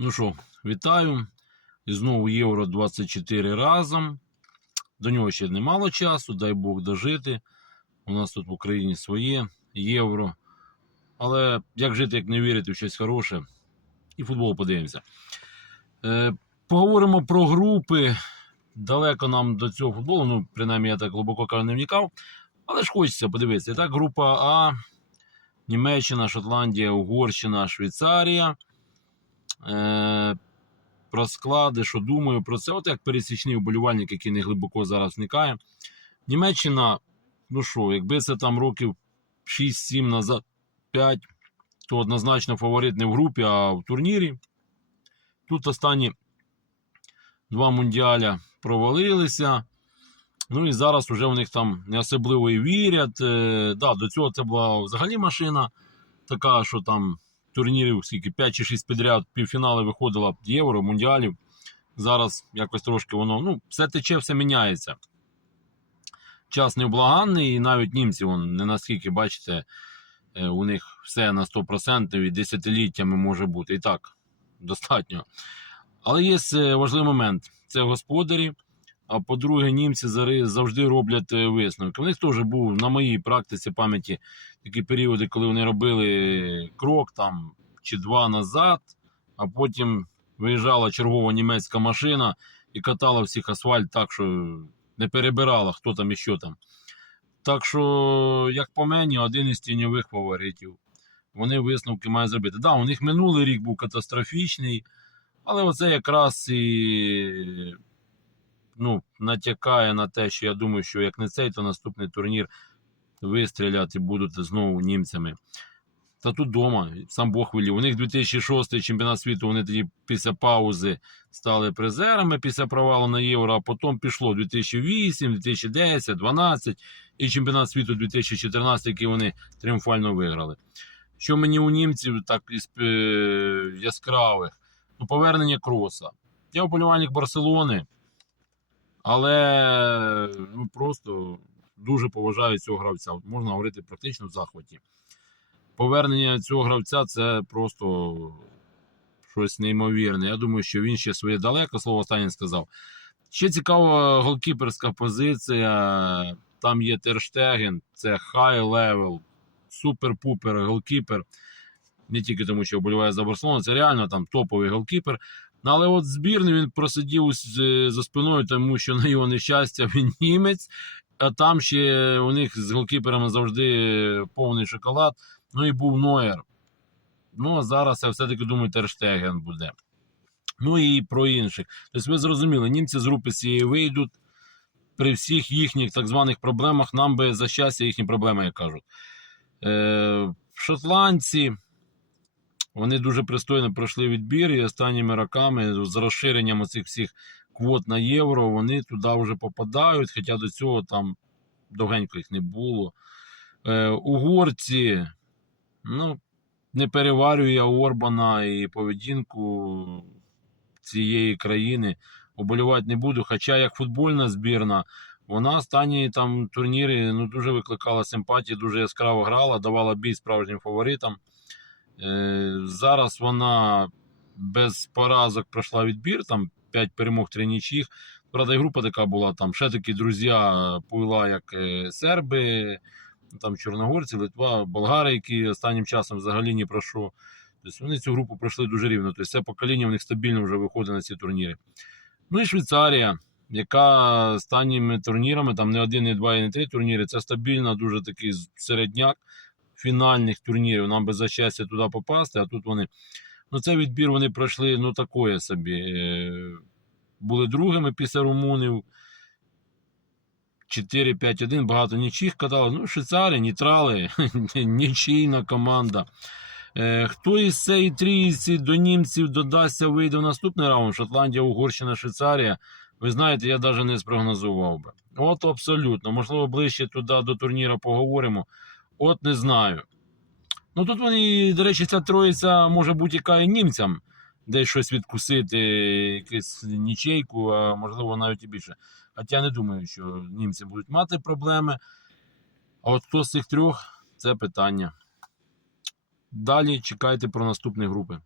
Ну що, вітаю. І знову Євро 24 разом. До нього ще немало часу, дай Бог дожити. У нас тут в Україні своє євро. Але як жити, як не вірити в щось хороше? І футбол подивимося. Е, поговоримо про групи. Далеко нам до цього футболу, ну, принаймні, я так глибоко не вникав. Але ж хочеться подивитися. Так, група А, Німеччина, Шотландія, Угорщина, Швейцарія. Е, про склади, що думаю про це. От як пересічний вболівальник, який не глибоко зараз вникає. Німеччина, ну що, якби це там років 6-7 назад, 5, то однозначно фаворит не в групі, а в турнірі. Тут останні два мундіаля провалилися. Ну і зараз вже у них там не особливо і вірять. Е, да, до цього це була взагалі машина така, що там турнірів, скільки 5 чи 6 підряд півфінали виходило євро, мундіалів. Зараз якось трошки воно. Ну, все тече, все міняється. Час невблаганний, і навіть німці, вон, не наскільки, бачите, е, у них все на 100% і десятиліттями може бути. І так, достатньо. Але є е, важливий момент: це господарі. А по-друге, німці завжди роблять е, висновки. У них теж був на моїй практиці пам'яті такі періоди, коли вони робили крок там чи два назад, а потім виїжджала чергова німецька машина і катала всіх асфальт так, що не перебирала, хто там і що там. Так що, як по мені, один із тіньових фаворитів. Вони висновки мають зробити. Так, да, у них минулий рік був катастрофічний, але оце якраз і ну, натякає на те, що я думаю, що як не цей, то наступний турнір вистрілять і будуть знову німцями. Та тут вдома, сам Бог велів. У них 2006 чемпіонат світу, вони тоді після паузи стали призерами після провалу на євро, а потім пішло 2008, 2010, 2012 і чемпіонат світу 2014, який вони тріумфально виграли. Що мені у німців так із е, яскравих? Ну, повернення кроса. Я вболівальник Барселони, але ну, просто дуже поважаю цього гравця. Можна говорити практично в захваті. Повернення цього гравця це просто щось неймовірне. Я думаю, що він ще своє далеко слово останнє сказав. Ще цікава голкіперська позиція. Там є Терштеген, це хай левел, супер-пупер голкіпер. Не тільки тому, що вболіває за Барселону, це реально там топовий голкіпер. Ну, але от збірний він просидів за спиною, тому що на його нещастя він німець, а там ще у них з голкіперами завжди повний шоколад. Ну і був Ноєр. Ну, а зараз я все-таки думаю, Терштеген буде. Ну і про інших. Тобто, ви зрозуміли, німці з групи цієї вийдуть. При всіх їхніх так званих проблемах нам би за щастя їхні проблеми, як кажуть. Е, шотландці. Вони дуже пристойно пройшли відбір і останніми роками з розширенням цих всіх квот на євро вони туди вже попадають, хоча до цього там довгенько їх не було. Е, угорці, ну, не переварює Орбана і поведінку цієї країни. Оболівати не буду. Хоча як футбольна збірна, вона останні там турніри ну, дуже викликала симпатії, дуже яскраво грала, давала бій справжнім фаворитам. Е, зараз вона без поразок пройшла відбір, там 5 перемог, 3 нічих. Правда, і група така була, там ще такі друзі пуйла, як е, серби, там чорногорці, Литва, болгари, які останнім часом взагалі ні про що. Тобто вони цю групу пройшли дуже рівно. Тобто це покоління в них стабільно вже виходить на ці турніри. Ну і Швейцарія, яка останніми турнірами, там не один, не два, і не три турніри, це стабільно, дуже такий середняк фінальних турнірів. Нам би за щастя туди попасти, а тут вони. Ну, цей відбір вони пройшли, ну, такое собі. Е, Були другими після румунів. 4-5-1, багато нічих катали. Ну, Швейцарія, нейтрали, нічийна команда. Е, Хто із цієї трійці до німців додасться, вийде в наступний раунд? Шотландія, Угорщина, Швейцарія. Ви знаєте, я навіть не спрогнозував би. От абсолютно. Можливо, ближче туди до турніра поговоримо. От не знаю. Ну тут вони, до речі, ця троїця може бути яка і німцям десь щось відкусити, якусь нічейку, а можливо навіть і більше. Хоча не думаю, що німці будуть мати проблеми. А от хто з цих трьох це питання. Далі чекайте про наступні групи.